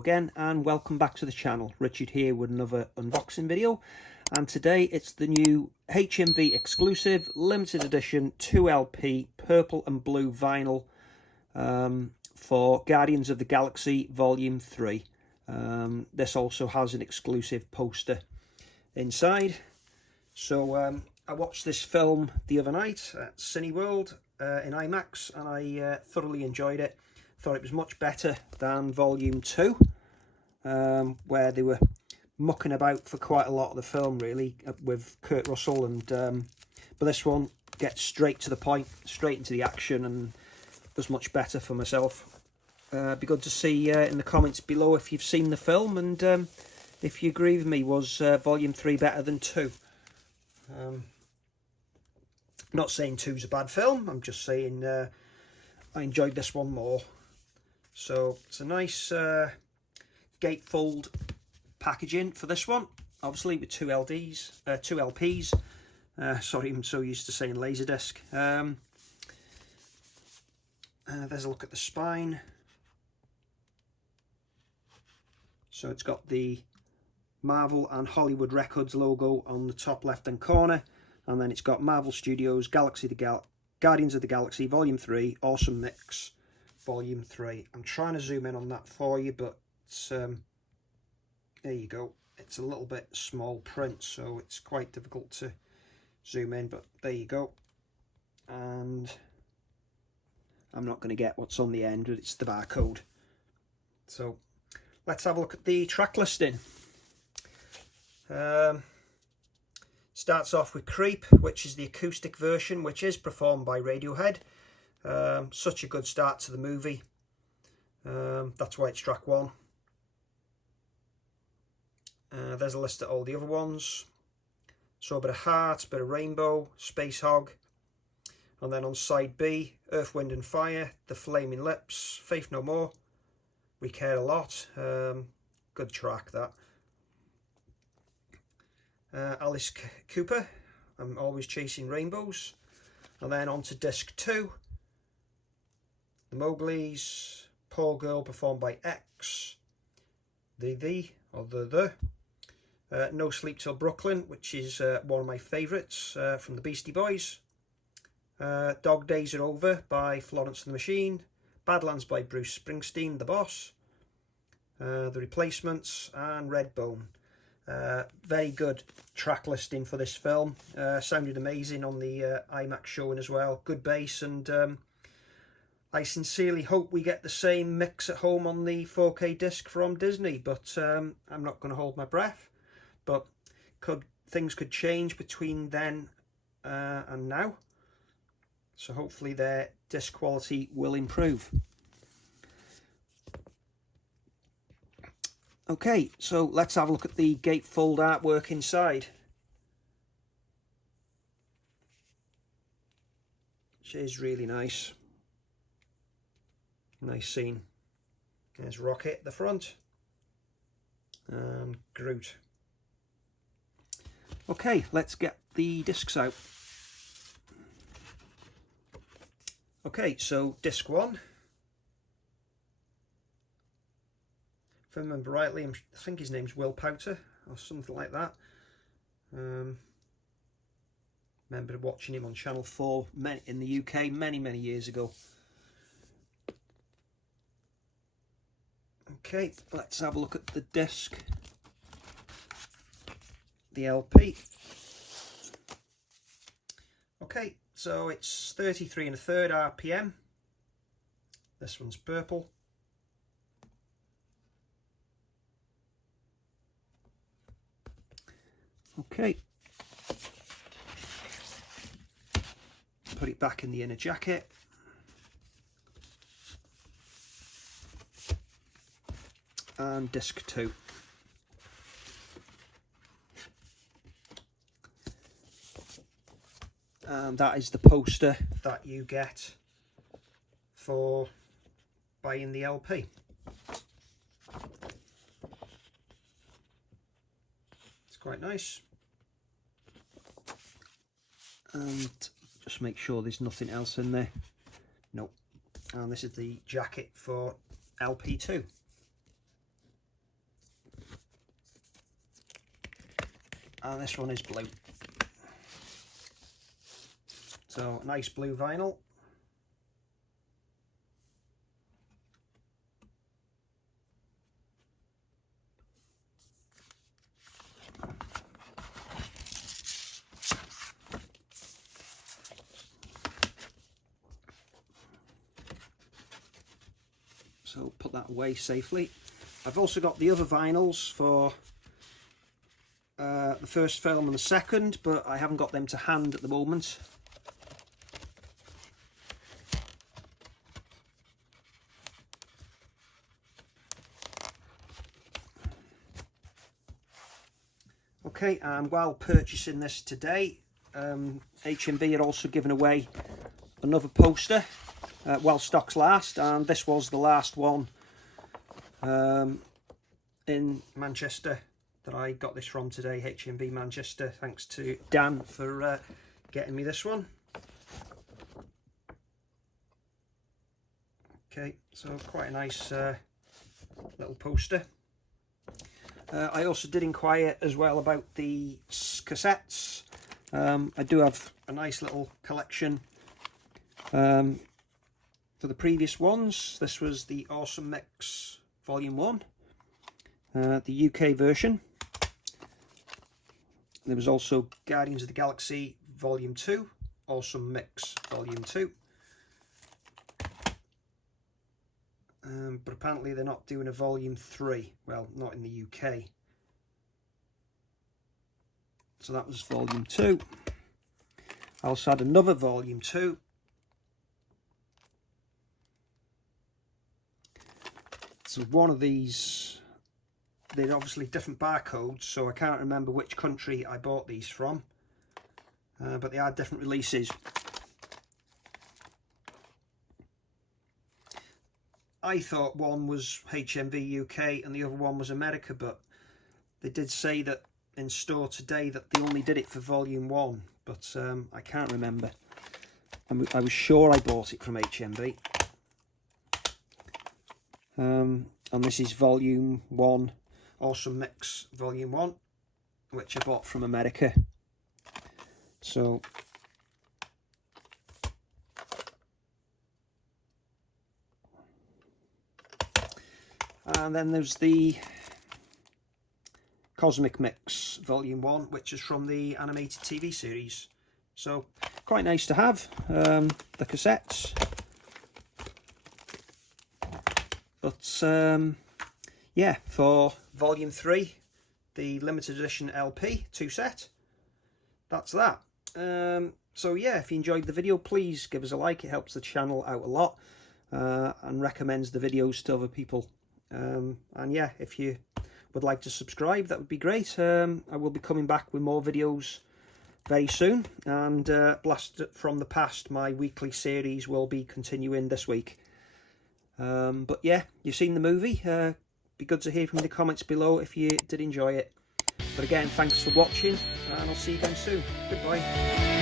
again, and welcome back to the channel. Richard here with another unboxing video, and today it's the new HMV exclusive limited edition 2LP purple and blue vinyl for Guardians of the Galaxy Volume 3. This also has an exclusive poster inside. So I watched this film the other night at Cineworld in IMAX, and I thoroughly enjoyed it. Thought it was much better than Volume 2, where they were mucking about for quite a lot of the film, really, with Kurt Russell, and but this one gets straight to the point, straight into the action, and was much better for myself. Be good to see in the comments below if you've seen the film, and if you agree with me, was Volume 3 better than 2? Not saying 2's a bad film, I'm just saying I enjoyed this one more. So it's a nice gatefold packaging for this one, obviously with two LPs. Sorry, I'm so used to saying Laserdisc. There's a look at the spine. So it's got the Marvel and Hollywood Records logo on the top left hand corner, and then it's got Marvel Studios Guardians of the Galaxy Volume 3 Awesome Mix Volume 3. I'm trying to zoom in on that for you, but it's, there you go. It's a little bit small print, so it's quite difficult to zoom in, but there you go. And I'm not going to get what's on the end, but it's the barcode. So let's have a look at the track listing. Starts off with Creep, which is the acoustic version, which is performed by Radiohead. Such a good start to the movie. That's why it's track 1. There's a list of all the other ones. So a bit of Heart, a bit of Rainbow, Space Hog. And then on side B, Earth, Wind and Fire, The Flaming Lips, Faith No More, We Care a Lot. Good track, that. Alice Cooper, I'm Always Chasing Rainbows. And then on to disc 2, The Mowgli's, Poor Girl, performed by X, The No Sleep Till Brooklyn, which is one of my favourites from the Beastie Boys. Dog Days Are Over by Florence and the Machine. Badlands by Bruce Springsteen, The Boss. The Replacements, and Redbone. Very good track listing for this film. Sounded amazing on the IMAX showing as well. Good bass, and I sincerely hope we get the same mix at home on the 4K disc from Disney, but I'm not going to hold my breath. But things could change between then and now, so hopefully their disc quality will improve. Okay, so let's have a look at the gatefold artwork inside, which is really nice. Nice scene. There's Rocket at the front and Groot. Okay, let's get the discs out. Okay, so disc 1. If I remember rightly, I think his name's Will Powter or something like that. Remember watching him on Channel 4 in the UK many years ago. Okay, let's have a look at the disc, the LP. Okay, so it's 33 1/3 RPM. This one's purple. Okay, put it back in the inner jacket. And disc 2. And that is the poster that you get for buying the LP. It's quite nice. And just make sure there's nothing else in there. Nope. And this is the jacket for LP2. and this one is blue. So nice blue vinyl. So put that away safely. I've also got the other vinyls for the first film and the second, but I haven't got them to hand at the moment. Okay, and while purchasing this today, HMV had also given away another poster while stocks last, and this was the last one in Manchester that I got this from today, HMV Manchester. Thanks to Dan for getting me this one. Okay, so quite a nice little poster. I also did inquire as well about the cassettes. I do have a nice little collection for the previous ones. This was the Awesome Mix Volume 1, the UK version. There was also Guardians of the Galaxy Volume 2, Awesome Mix Volume 2. But apparently they're not doing a Volume 3, well, not in the UK. So that was Volume 2. I also had another Volume 2. So one of these, they're obviously different barcodes, so I can't remember which country I bought these from, but they are different releases. I thought one was HMV UK and the other one was America, but they did say that in store today that they only did it for Volume 1, but I can't remember. I was sure I bought it from HMV. And this is Volume 1, Awesome Mix Volume 1, which I bought from America. So and then there's the Cosmic Mix Volume 1, which is from the animated TV series. So quite nice to have the cassettes. But yeah, for Volume 3, the limited edition LP 2-set, that's that. So yeah, if you enjoyed the video, please give us a like. It helps the channel out a lot and recommends the videos to other people. And yeah, if you would like to subscribe, that would be great. I will be coming back with more videos very soon, and Blast from the Past, my weekly series, will be continuing this week. But yeah, you've seen the movie. Be good to hear from you in the comments below if you did enjoy it. But again, thanks for watching, and I'll see you again soon. Goodbye.